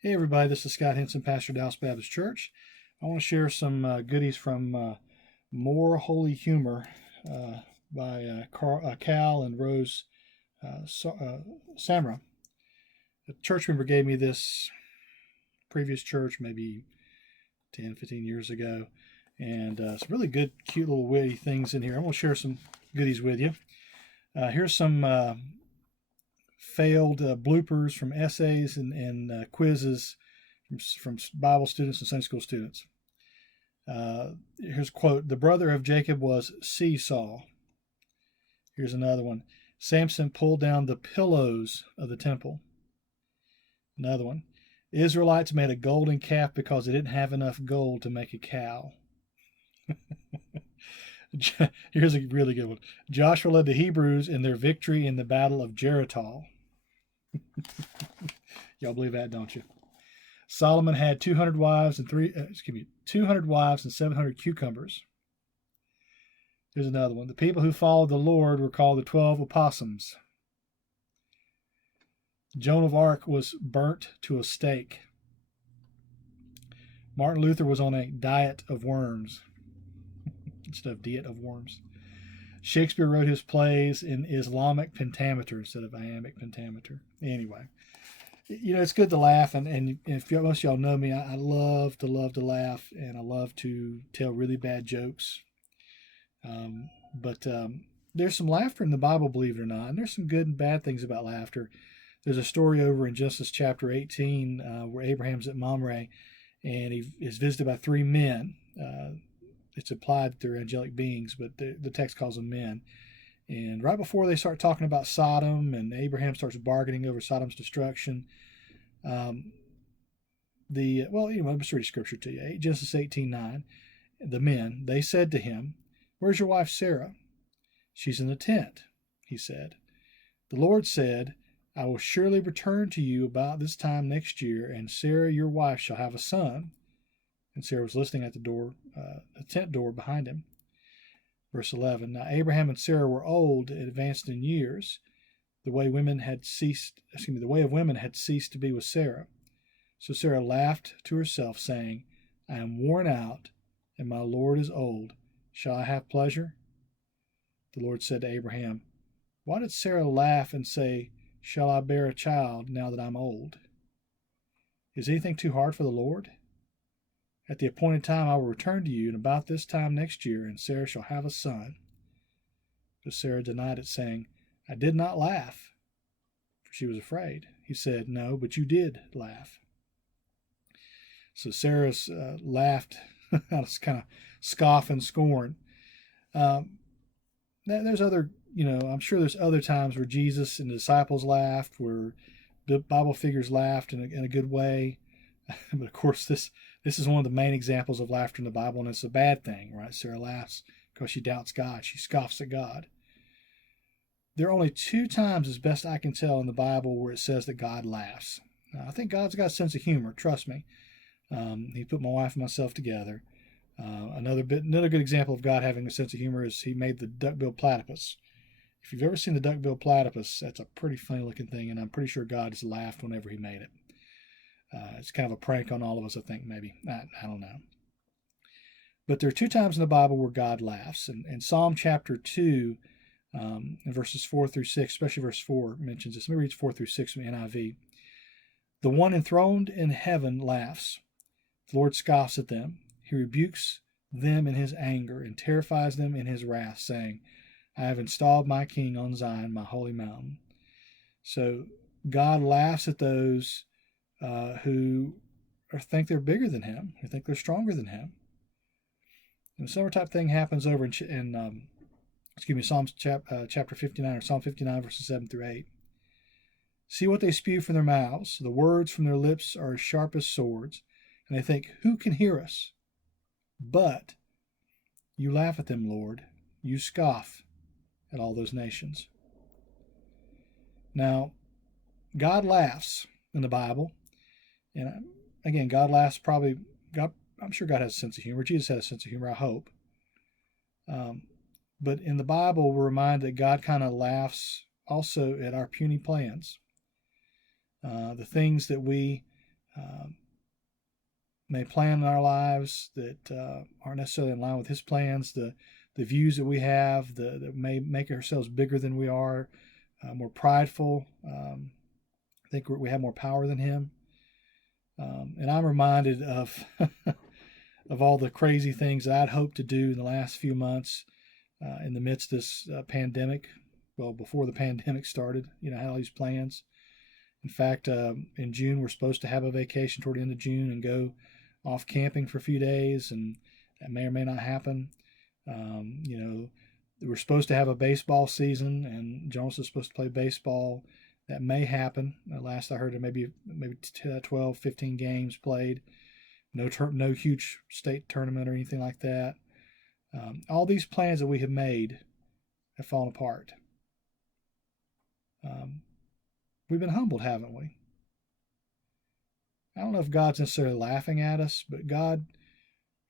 Hey everybody, this is Scott Henson, pastor of Dallas Baptist Church. I want to share some goodies from More Holy Humor by Cal and Rose Samra. A church member gave me this previous church maybe 10, 15 years ago, and some really good, cute little witty things in here. I'm going to share some goodies with you. Here's some failed bloopers from essays and quizzes from Bible students and Sunday school students. Here's a quote: "The brother of Jacob was Seesaw." Here's another one: "Samson pulled down the pillars of the temple." Another one: "The Israelites made a golden calf because they didn't have enough gold to make a cow." Here's a really good one: "Joshua led the Hebrews in their victory in the battle of Jericho." Y'all believe that, don't you? "Solomon had 200 wives and 200 wives and 700 cucumbers." Here's another one: "The people who followed the Lord were called the 12 opossums." "Joan of Arc was burnt to a stake." "Martin Luther was on a diet of worms." Instead of diet of worms. "Shakespeare wrote his plays in Islamic pentameter instead of iambic pentameter." Anyway, it's good to laugh, and if most of y'all know me, I love to laugh, and I love to tell really bad jokes. But there's some laughter in the Bible, believe it or not, and there's some good and bad things about laughter. There's a story over in Genesis chapter 18 where Abraham's at Mamre, and he is visited by three men. It's implied that they're angelic beings, but the text calls them men. And right before they start talking about Sodom, and Abraham starts bargaining over Sodom's destruction, let me just read scripture to you. Genesis 18:9. "The men, they said to him, 'Where's your wife Sarah?' 'She's in the tent,' he said. 'The Lord said, I will surely return to you about this time next year, and Sarah your wife shall have a son.' And Sarah was listening at the tent door behind him." Verse 11. "Now Abraham and Sarah were old and advanced in years. The way of women had ceased to be with Sarah. So Sarah laughed to herself, saying, 'I am worn out, and my Lord is old. Shall I have pleasure?' The Lord said to Abraham, 'Why did Sarah laugh and say, shall I bear a child now that I'm old? Is anything too hard for the Lord? At the appointed time I will return to you, and about this time next year, and Sarah shall have a son.' But Sarah denied it, saying, 'I did not laugh,' for she was afraid. He said, 'No, but you did laugh.' So Sarah's laughed out of kind of scoff and scorn. There's other, I'm sure there's other times where Jesus and the disciples laughed, where the Bible figures laughed in a good way. But of course, this is one of the main examples of laughter in the Bible, and it's a bad thing, right? Sarah laughs because she doubts God. She scoffs at God. There are only 2 times, as best I can tell, in the Bible where it says that God laughs. Now, I think God's got a sense of humor. Trust me. He put my wife and myself together. Another good example of God having a sense of humor is He made the duck-billed platypus. If you've ever seen the duck-billed platypus, that's a pretty funny-looking thing, and I'm pretty sure God has laughed whenever He made it. It's kind of a prank on all of us, I think, maybe. I don't know. But there are 2 times in the Bible where God laughs. In Psalm chapter 2, in verses 4 through 6, especially verse 4 mentions this. Let me read 4 through 6 from the NIV. "The one enthroned in heaven laughs. The Lord scoffs at them. He rebukes them in His anger and terrifies them in His wrath, saying, I have installed my king on Zion, my holy mountain." So God laughs at those who think they're bigger than Him, who think they're stronger than Him. And a similar type thing happens over in Psalms chapter 59, or Psalm 59, verses 7 through 8. "See what they spew from their mouths. The words from their lips are as sharp as swords. And they think, who can hear us? But you laugh at them, Lord. You scoff at all those nations." Now, God laughs in the Bible. And again, God laughs I'm sure God has a sense of humor. Jesus had a sense of humor, I hope. But in the Bible, we're reminded that God kind of laughs also at our puny plans. The things that we may plan in our lives that aren't necessarily in line with His plans, the views that we have, that may make ourselves bigger than we are, more prideful. I think we have more power than Him. And I'm reminded of of all the crazy things that I'd hoped to do in the last few months in the midst of this pandemic. Well, before the pandemic started, I had all these plans. In fact, in June, we're supposed to have a vacation toward the end of June and go off camping for a few days, and that may or may not happen. We're supposed to have a baseball season, and Jonas is supposed to play baseball. That may happen. Last I heard, there maybe 12, 15 games played. No huge state tournament or anything like that. All these plans that we have made have fallen apart. We've been humbled, haven't we? I don't know if God's necessarily laughing at us, but God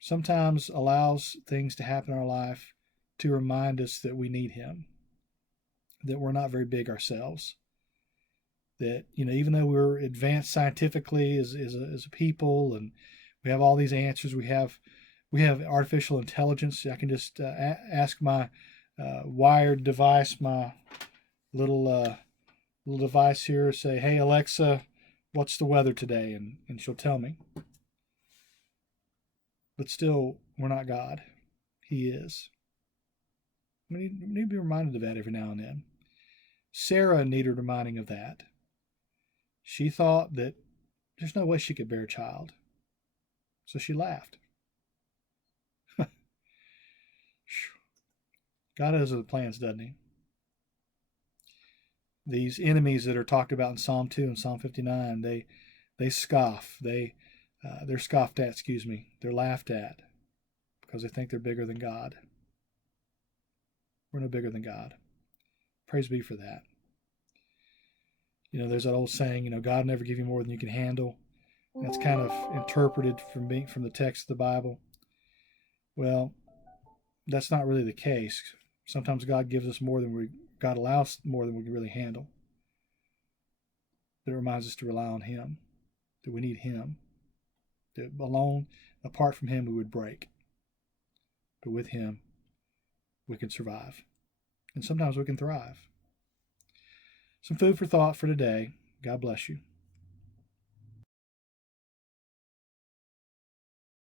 sometimes allows things to happen in our life to remind us that we need Him, that we're not very big ourselves, that even though we're advanced scientifically as a people, and we have all these answers, we have artificial intelligence. I can just ask my wired device, my little device here, say, "Hey Alexa, what's the weather today?" and she'll tell me. But still, we're not God. He is. We need to be reminded of that every now and then. Sarah needed reminding of that. She thought that there's no way she could bear a child, so she laughed. God has other plans, doesn't He? These enemies that are talked about in Psalm 2 and Psalm 59, they scoff. They're scoffed at, They're laughed at because they think they're bigger than God. We're no bigger than God. Praise be for that. There's that old saying, God never give you more than you can handle. And that's kind of interpreted from the text of the Bible. Well, that's not really the case. Sometimes God gives us more than God allows more than we can really handle. That reminds us to rely on Him, that we need Him, that alone, apart from Him, we would break. But with Him, we can survive. And sometimes we can thrive. Some food for thought for today. God bless you.